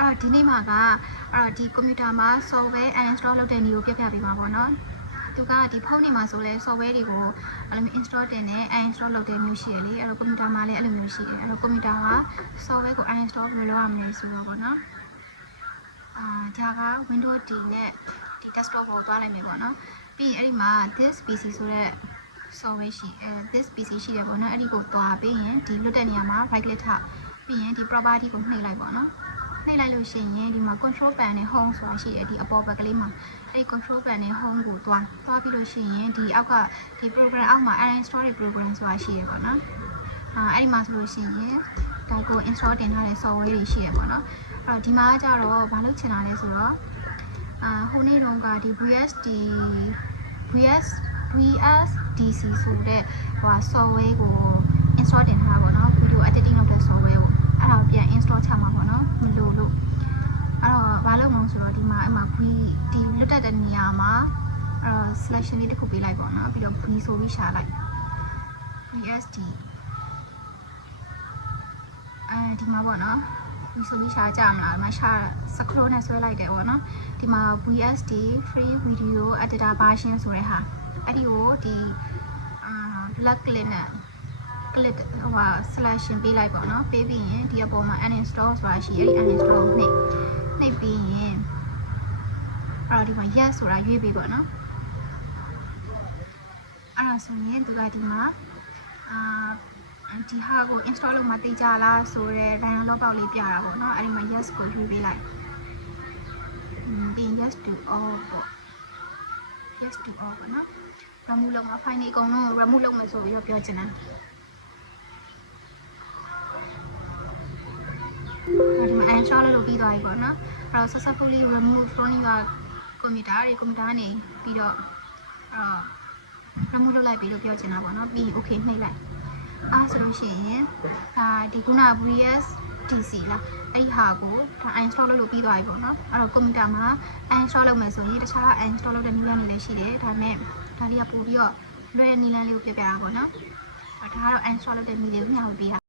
ဒီနေ့မှာကဒီကွန်ပျူတာမှာ software uninstall လုပ်တဲ့နည်းကိုပြပြပေးမှာပေါ့နော်သူကဒီဖုန်းတွေမှာဆိုလဲ software တွေကိုအဲ့လိုမျိုး install တင်နေ uninstall လုပ်တဲ့မျိုးရှိရလေအဲ့တော့ကွန်ပျူတာမှာလည်းအဲ့လိုမျိုးရှိတယ်အဲ့တော့ကွန်ပျူတာက software ကို uninstall ဘယ်လိုလုပ်ရမလဲဆိုတော့ပေါ့နော်ဒါက Windows D နဲ့ဒီ desktop ကိုသွားလိုက်မယ်ပေါ့နော်ပြီးရင်အဲ့ဒီမှာ this PC ဆိုတဲ့ software ရှိthis PC ရှိတယ်ပေါ့နော်အဲ့ဒီကိုသွားပြီးရင်ဒီလွတ်တဲ့နေရာမှာ right click ထောက်ပြီးရင်ဒီ property ကိုနှိပ်လိုက်ပေါ့နော်နှိပ်လိုက်လို့ရှိရင်ဒီမှာ control panel နဲ့ home ဆိုတာရှိတယ်ဒီအပေါ်ဘက်ကလေးမှာအဲ့ဒီ control panel နဲ့ home ကိုသွားပြီးလို့ရှိရင်ဒီအောက်ကဒီ program အောက်မှာ uninstall တဲ့ program ဆိုတာရှိရပေါ့နော်အဲ့ဒီမှာဆိုလို့ရှိရင်ဒါကို install တင်ထားတဲ့ software တွေရှိရပေါ့နော်အဲ့တော့ဒီမှာကျတော့ဘာလို့ချင်တာလဲဆိုတော့ဟိုနေ့တုန်းကဒီ VSDC ဆိုတဲ့ဟို software ကို install တင်ထားတာပေါ့နော် video editing လုပ်တဲ့ software ကိုအဲ့ဒါပြန် install ချမှာပေါ့နော်မလို့လို့အဲ့တော့ဘာလို့မလဲဆိုတော့ဒီမှာအမှဒီလွတ်တဲ့နေရာမှာselection လေးတစ်ခုပေးလိုက်ပေါ့နော်ပြီးတော့ V ဆိုပြီးရှာလိုက် VSD ဒီမှာပေါ့နော်ဒီဆိုပြီးရှာကြမလားဒီမှာရှာ scroll နဲ့ဆွဲလိုက်တယ်ပေါ့နော်ဒီမှာ VSD free video editor version ဆိုတဲ့ဟာအဲ့ဒီကိုဒီleft click နဲ့ click ဟိုဟာ selection ပေးလိုက်ပေါ့နော်ပေးပြီးရင်ဒီအပေါ်မှာ uninstall ဆိုတာရှိအဲ့ဒီ uninstall ကိုနှိပ်ပြီးရင်အဲ့တော့ဒီမှာ yes ဆိုတာရွေးပေးပေါ့နော်အဲ့ဒါဆိုရင်သူကဒီမှာဒီဟာကို install လုပ်မှသိကြလားဆိုတော့ download ပေါက်လေးပြတာပေါ့နော်အဲ့ဒီမှာ yes ကိုရွေးပေးလိုက်ပြီး yes to all ပေါ့ yes to all ပေါ့နော် remove လုပ်မှာ file တွေအကုန်လုံး remove လုပ်မယ်ဆိုပြီးတော့ပြောချင်တာဒီမှာ uninstall လုပ်ပြီးသွားပြီပေါ့နော်အဲ့တော့ successfully remove from your computer ကနေပြီးတော့remove လုပ်လိုက်ပြီလို့ပြောချင်တာပေါ့နော်ပြီး okay နှိပ်လိုက်ဆိုလို့ရှိရင်ဒီခုန VSDC လားအဲ့ဒီဟာကိုဒါ uninstall လုပ်လို့ပြီးသွားပြီပေါ့နော်အဲ့တော့ကွန်ပျူတာမှာ uninstall လုပ်မယ်ဆိုရင်တခြား uninstall လုပ်တဲ့နည်းလမ်းတွေလည်းရှိတယ်ဒါပေမဲ့ဒါလေးကပို့ပြီးတော့လွယ်တဲ့နည်းလမ်းလေးကိုပြပြတာပေါ့နော်ဒါကတော့ uninstall လုပ်တဲ့နည်းလေးကိုမျှဝေပေးတာ